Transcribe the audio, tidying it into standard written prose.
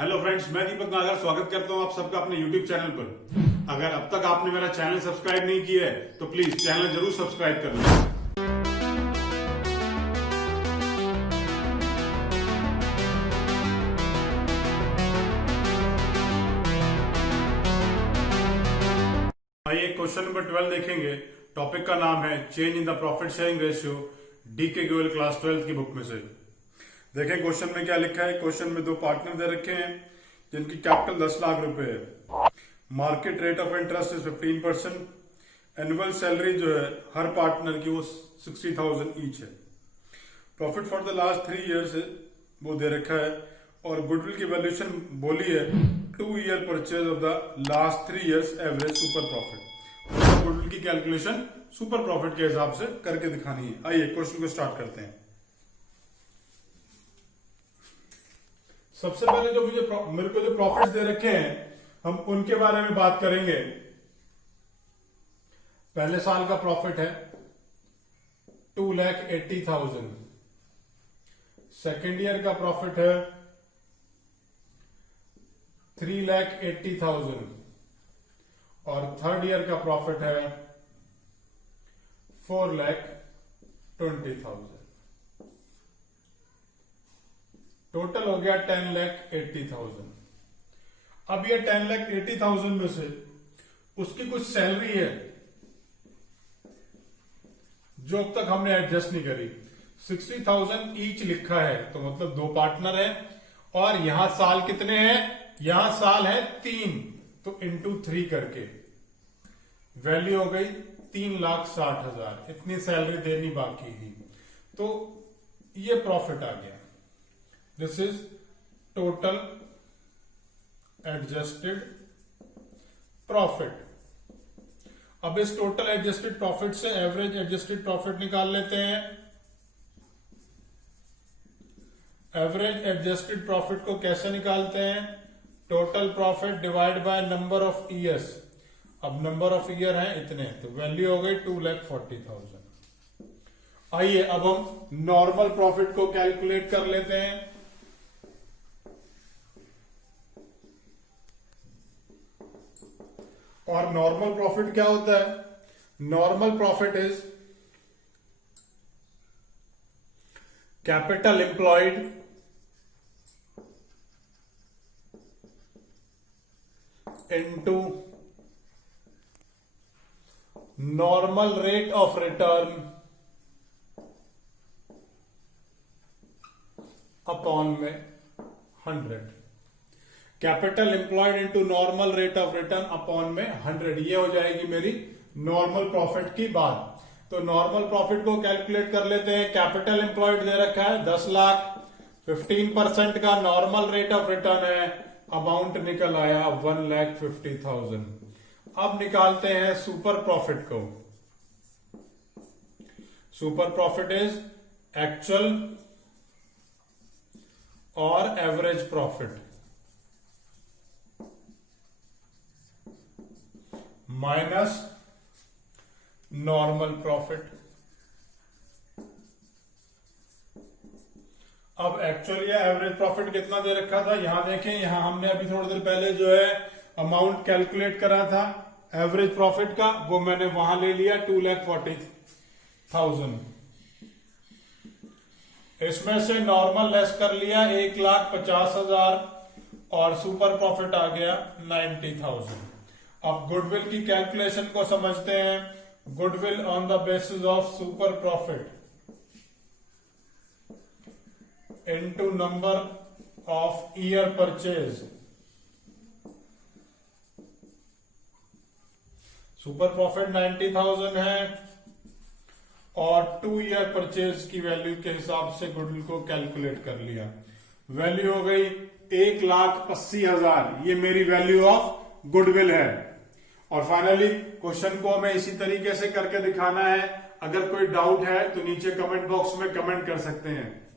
Hello friends, मैं दीपक नागर स्वागत करता हूं आप सबका अपने यूट्यूब चैनल पर। अगर अब तक आपने मेरा चैनल सब्सक्राइब नहीं किया है तो प्लीज चैनल जरूर सब्सक्राइब कर लें। आइए क्वेश्चन नंबर 12 देखेंगे। टॉपिक का नाम है change in the profit sharing ratio, DK. Goyal class 12 की बुक में से। देखें क्वेश्चन में क्या लिखा है। क्वेश्चन में दो पार्टनर दे रखे हैं जिनकी कैपिटल 10 लाख रुपए है। Market rate of interest is 15%। Annual salary जो है हर पार्टनर की वो 60,000 ईच है। Profit for the last 3 years वो दे रखा है और गुडविल की वैल्यूएशन बोली है 2 year purchase of the last 3 years average super profit. Goodwill की कैलकुलेशन सुपर प्रॉफिट के हिसाब से करके दिखानी है। आइए क्वेश्चन को स्टार्ट करते हैं। सबसे पहले जो मेरे को जो प्रॉफिट्स दे रखे हैं हम उनके बारे में बात करेंगे। पहले साल का प्रॉफिट है 2,80,000। सेकेंड ईयर का प्रॉफिट है 3,80,000 और थर्ड ईयर का प्रॉफिट है 4,20,000। टोटल हो गया 10,80,000। अब ये 10,80,000 में से उसकी कुछ सैलरी है जो अब तक हमने एडजस्ट नहीं करी। 60,000 ईच लिखा है तो मतलब दो पार्टनर है और यहां साल कितने हैं, यहां साल है 3 तो इंटू 3 करके वैल्यू हो गई 3,60,000। इतनी सैलरी देनी बाकी थी तो ये प्रॉफिट आ गया। This is total adjusted profit. अब इस टोटल एडजस्टेड प्रॉफिट से एवरेज एडजस्टेड प्रॉफिट निकाल लेते हैं। एवरेज एडजस्टेड प्रॉफिट को कैसे निकालते हैं? Total profit divide by number of years. अब नंबर ऑफ ईयर है इतने तो वैल्यू हो गई 2,40,000। आइए अब हम नॉर्मल प्रॉफिट को कैलकुलेट कर लेते हैं। और नॉर्मल प्रॉफिट क्या होता है? Normal profit is capital employed into normal rate of return upon में 100। Capital employed into normal rate of return upon में 100। ये हो जाएगी मेरी नॉर्मल प्रॉफिट की बात। तो नॉर्मल प्रॉफिट को कैलकुलेट कर लेते हैं। कैपिटल एम्प्लॉयड दे रखा है 10 लाख, 15% का नॉर्मल रेट ऑफ रिटर्न है, अमाउंट निकल आया 1,50,000। अब निकालते हैं सुपर प्रॉफिट को। सुपर प्रॉफिट इज एक्चुअल और average profit minus normal profit. अब एक्चुअल या एवरेज प्रॉफिट कितना दे रखा था यहां देखें। यहां हमने अभी थोड़ी देर पहले जो है अमाउंट कैलकुलेट करा था एवरेज प्रॉफिट का, वो मैंने वहां ले लिया 2,40,000। इसमें से नॉर्मल लेस कर लिया 1,50,000 और सुपर प्रॉफिट आ गया 90,000। अब गुडविल की कैलकुलेशन को समझते हैं। Goodwill on the basis of super profit into number of year purchase. Super profit 90,000 है और 2 ईयर परचेज की वैल्यू के हिसाब से गुडविल को कैलकुलेट कर लिया। वैल्यू हो गई 1,80,000। ये मेरी वैल्यू ऑफ गुडविल है। और फाइनली क्वेश्चन को हमें इसी तरीके से करके दिखाना है। अगर कोई डाउट है तो नीचे कमेंट बॉक्स में कमेंट कर सकते हैं।